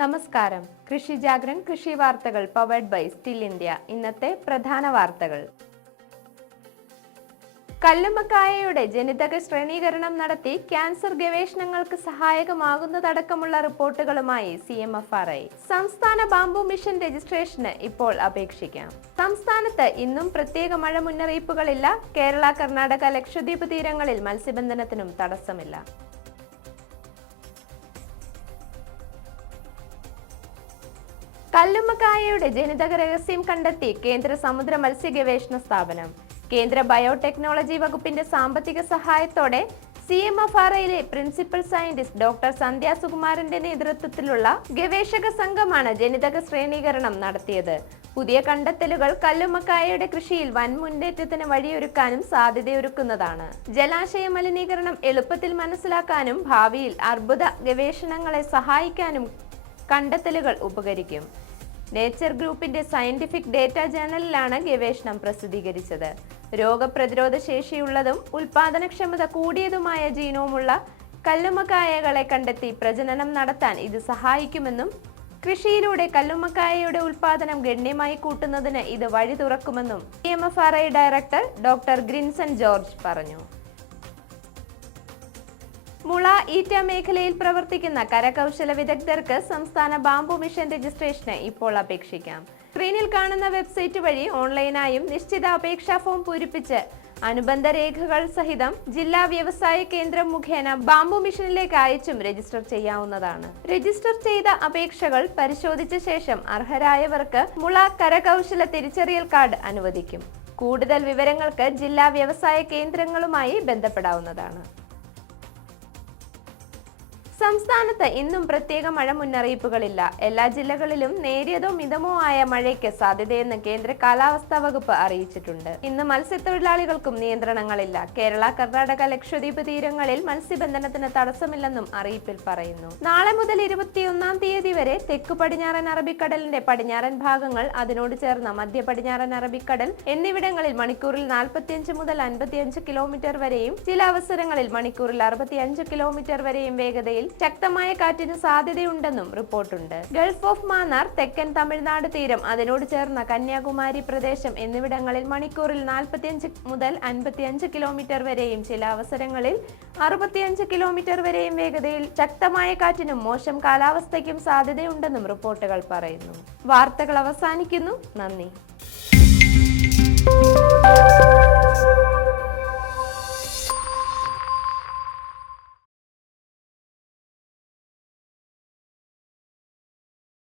നമസ്കാരം. കൃഷി ജാഗ്രൻ കൃഷി വാർത്തകൾ പവേഡ് ബൈ സ്റ്റിൽ ഇന്ത്യ ഇന്നത്തെ പ്രധാന വാർത്തകൾ. കല്ലുമ്മക്കായയുടെ ജനിതക ശ്രേണീകരണം നടത്തി ക്യാൻസർ ഗവേഷണങ്ങൾക്ക് സഹായകമാകുന്നതടക്കമുള്ള റിപ്പോർട്ടുകളുമായി C M F R I സംസ്ഥാന ബാംബു മിഷൻ രജിസ്ട്രേഷന് ഇപ്പോൾ അപേക്ഷിക്കാം. സംസ്ഥാനത്ത് ഇന്നും പ്രത്യേക മഴ മുന്നറിയിപ്പുകളില്ല. കേരള കർണാടക ലക്ഷദ്വീപ് തീരങ്ങളിൽ മത്സ്യബന്ധനത്തിനും തടസ്സമില്ല. കല്ലുമ്മക്കായയുടെ ജനിതക രഹസ്യം കണ്ടെത്തി കേന്ദ്ര സമുദ്ര മത്സ്യ ഗവേഷണ സ്ഥാപനം. കേന്ദ്ര ബയോടെക്നോളജി വകുപ്പിന്റെ സാമ്പത്തിക സഹായത്തോടെ സി എം എഫ് ആർ ഐയിലെ പ്രിൻസിപ്പൽ സയന്റിസ്റ്റ് ഡോക്ടർ സന്ധ്യ സുകുമാരന്റെ നേതൃത്വത്തിലുള്ള ഗവേഷക സംഘമാണ് ജനിതക ശ്രേണീകരണം നടത്തിയത്. പുതിയ കണ്ടെത്തലുകൾ കല്ലുമ്മക്കായയുടെ കൃഷിയിൽ വൻ മുന്നേറ്റത്തിന് വഴിയൊരുക്കാനും സാധ്യതയൊരുക്കുന്നതാണ്. ജലാശയ മലിനീകരണം എളുപ്പത്തിൽ മനസ്സിലാക്കാനും ഭാവിയിൽ അർബുദ ഗവേഷണങ്ങളെ സഹായിക്കാനും കണ്ടെത്തലുകൾ ഉപകരിക്കും. നേച്ചർ ഗ്രൂപ്പിന്റെ സയന്റിഫിക് ഡേറ്റ ജേണലിലാണ് ഗവേഷണം പ്രസിദ്ധീകരിച്ചത്. രോഗപ്രതിരോധ ശേഷിയുള്ളതും ഉൽപാദനക്ഷമത കൂടിയതുമായ ജീനോമുള്ള കല്ലുമക്കായകളെ കണ്ടെത്തി പ്രജനനം നടത്താൻ ഇത് സഹായിക്കുമെന്നും കൃഷിയിലൂടെ കല്ലുമക്കായയുടെ ഉൽപാദനം ഗണ്യമായി കൂട്ടുന്നതിന് ഇത് വഴി തുറക്കുമെന്നും ഡയറക്ടർ ഡോക്ടർ ഗ്രിൻസൺ ജോർജ് പറഞ്ഞു. മുള ഈറ്റ മേഖലയിൽ പ്രവർത്തിക്കുന്ന കരകൗശല വിദഗ്ധർക്ക് സംസ്ഥാന ബാംബു മിഷൻ രജിസ്ട്രേഷന് ഇപ്പോൾ അപേക്ഷിക്കാം. സ്ക്രീനിൽ കാണുന്ന വെബ്സൈറ്റ് വഴി ഓൺലൈനായും നിശ്ചിത അപേക്ഷാ ഫോം പൂരിപ്പിച്ച് അനുബന്ധ രേഖകൾ സഹിതം ജില്ലാ വ്യവസായ കേന്ദ്രം മുഖേന ബാംബു മിഷനിലേക്ക് അയച്ചും രജിസ്റ്റർ ചെയ്യാവുന്നതാണ്. രജിസ്റ്റർ ചെയ്ത അപേക്ഷകൾ പരിശോധിച്ച ശേഷം അർഹരായവർക്ക് മുള കരകൗശല തിരിച്ചറിയൽ കാർഡ് അനുവദിക്കും. കൂടുതൽ വിവരങ്ങൾക്ക് ജില്ലാ വ്യവസായ കേന്ദ്രങ്ങളുമായി ബന്ധപ്പെടാവുന്നതാണ്. സംസ്ഥാനത്ത് ഇന്നും പ്രത്യേക മഴ മുന്നറിയിപ്പുകളില്ല. എല്ലാ ജില്ലകളിലും നേരിയതോ മിതമോ ആയ മഴയ്ക്ക് സാധ്യതയെന്ന് കേന്ദ്ര കാലാവസ്ഥാ വകുപ്പ് അറിയിച്ചിട്ടുണ്ട്. ഇന്ന് മത്സ്യത്തൊഴിലാളികൾക്കും നിയന്ത്രണങ്ങളില്ല. കേരള കർണാടക ലക്ഷദ്വീപ് തീരങ്ങളിൽ മത്സ്യബന്ധനത്തിന് തടസ്സമില്ലെന്നും അറിയിപ്പിൽ പറയുന്നു. നാളെ മുതൽ ഇരുപത്തിയൊന്നാം തീയതി വരെ തെക്കു പടിഞ്ഞാറൻ അറബിക്കടലിന്റെ പടിഞ്ഞാറൻ ഭാഗങ്ങൾ അതിനോട് ചേർന്ന മധ്യ പടിഞ്ഞാറൻ അറബിക്കടൽ എന്നിവിടങ്ങളിൽ മണിക്കൂറിൽ നാൽപ്പത്തിയഞ്ച് മുതൽ അൻപത്തിയഞ്ച് കിലോമീറ്റർ വരെയും ചില അവസരങ്ങളിൽ മണിക്കൂറിൽ അറുപത്തിയഞ്ച് കിലോമീറ്റർ വരെയും വേഗതയിൽ ശക്തമായ കാറ്റിന് സാധ്യതയുണ്ടെന്നും റിപ്പോർട്ടുണ്ട്. ഗൾഫ് ഓഫ് മാന്നാർ തെക്കൻ തമിഴ്നാട് തീരം അതിനോട് ചേർന്ന കന്യാകുമാരി പ്രദേശം എന്നിവിടങ്ങളിൽ മണിക്കൂറിൽ നാൽപ്പത്തിയഞ്ച് മുതൽ അൻപത്തിയഞ്ച് കിലോമീറ്റർ വരെയും ചില അവസരങ്ങളിൽ അറുപത്തിയഞ്ച് കിലോമീറ്റർ വരെയും വേഗതയിൽ ശക്തമായ കാറ്റിനും മോശം കാലാവസ്ഥയ്ക്കും സാധ്യതയുണ്ടെന്നും റിപ്പോർട്ടുകൾ പറയുന്നു. വാർത്തകൾ അവസാനിക്കുന്നു. നന്ദി.